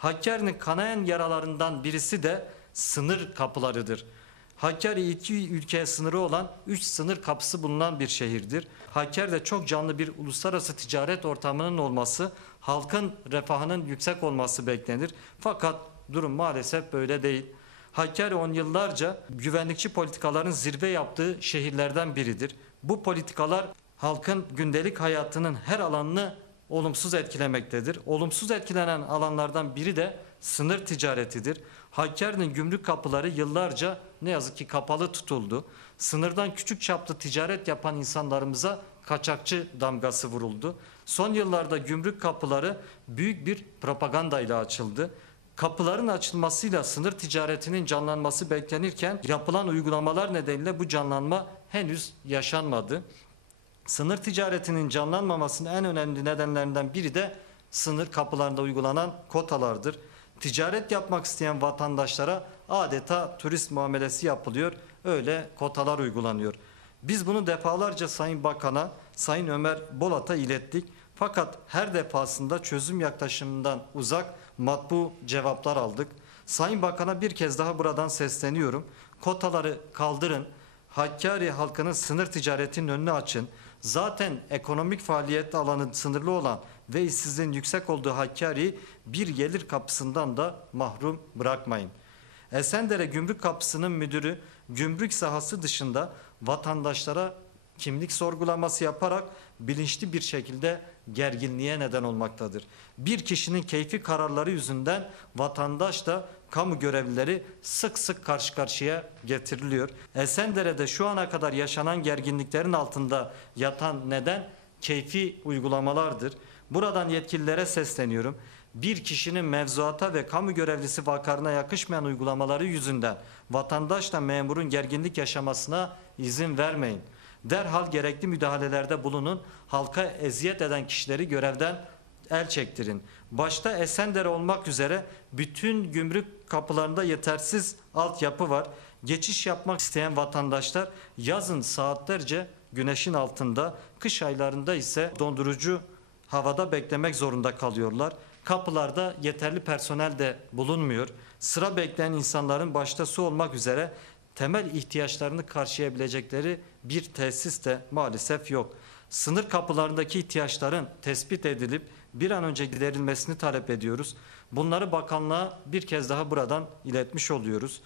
Hakkari'nin kanayan yaralarından birisi de sınır kapılarıdır. Hakkari iki ülkeye sınırı olan 3 sınır kapısı bulunan bir şehirdir. Hakkari'de çok canlı bir uluslararası ticaret ortamının olması, halkın refahının yüksek olması beklenir. Fakat durum maalesef böyle değil. Hakkari 10 yıllarca güvenlikçi politikaların zirve yaptığı şehirlerden biridir. Bu politikalar halkın gündelik hayatının her alanını olumsuz etkilemektedir. Olumsuz etkilenen alanlardan biri de sınır ticaretidir. Hakkari'nin gümrük kapıları yıllarca ne yazık ki kapalı tutuldu. Sınırdan küçük çaplı ticaret yapan insanlarımıza kaçakçı damgası vuruldu. Son yıllarda gümrük kapıları büyük bir propagandayla açıldı. Kapıların açılmasıyla sınır ticaretinin canlanması beklenirken yapılan uygulamalar nedeniyle bu canlanma henüz yaşanmadı. Sınır ticaretinin canlanmamasının en önemli nedenlerinden biri de sınır kapılarında uygulanan kotalardır. Ticaret yapmak isteyen vatandaşlara adeta turist muamelesi yapılıyor, öyle kotalar uygulanıyor. Biz bunu defalarca Sayın Bakan'a, Sayın Ömer Bolat'a ilettik. Fakat her defasında çözüm yaklaşımından uzak matbu cevaplar aldık. Sayın Bakan'a bir kez daha buradan sesleniyorum. Kotaları kaldırın. Hakkari halkının sınır ticaretinin önünü açın. Zaten ekonomik faaliyet alanı sınırlı olan ve işsizliğin yüksek olduğu Hakkari'yi bir gelir kapısından da mahrum bırakmayın. Esendere Gümrük Kapısı'nın müdürü gümrük sahası dışında vatandaşlara kimlik sorgulaması yaparak bilinçli bir şekilde gerginliğe neden olmaktadır. Bir kişinin keyfi kararları yüzünden vatandaş da kamu görevlileri sık sık karşı karşıya getiriliyor. Esendere'de şu ana kadar yaşanan gerginliklerin altında yatan neden keyfi uygulamalardır. Buradan yetkililere sesleniyorum. Bir kişinin mevzuata ve kamu görevlisi vakarına yakışmayan uygulamaları yüzünden vatandaşla memurun gerginlik yaşamasına izin vermeyin. Derhal gerekli müdahalelerde bulunun. Halka eziyet eden kişileri görevden el çektirin. Başta Esendere olmak üzere bütün gümrük kapılarında yetersiz altyapı var. Geçiş yapmak isteyen vatandaşlar yazın saatlerce güneşin altında, kış aylarında ise dondurucu havada beklemek zorunda kalıyorlar. Kapılarda yeterli personel de bulunmuyor. Sıra bekleyen insanların başta su olmak üzere temel ihtiyaçlarını karşılayabilecekleri bir tesis de maalesef yok. Sınır kapılarındaki ihtiyaçların tespit edilip bir an önce giderilmesini talep ediyoruz. Bunları bakanlığa bir kez daha buradan iletmiş oluyoruz.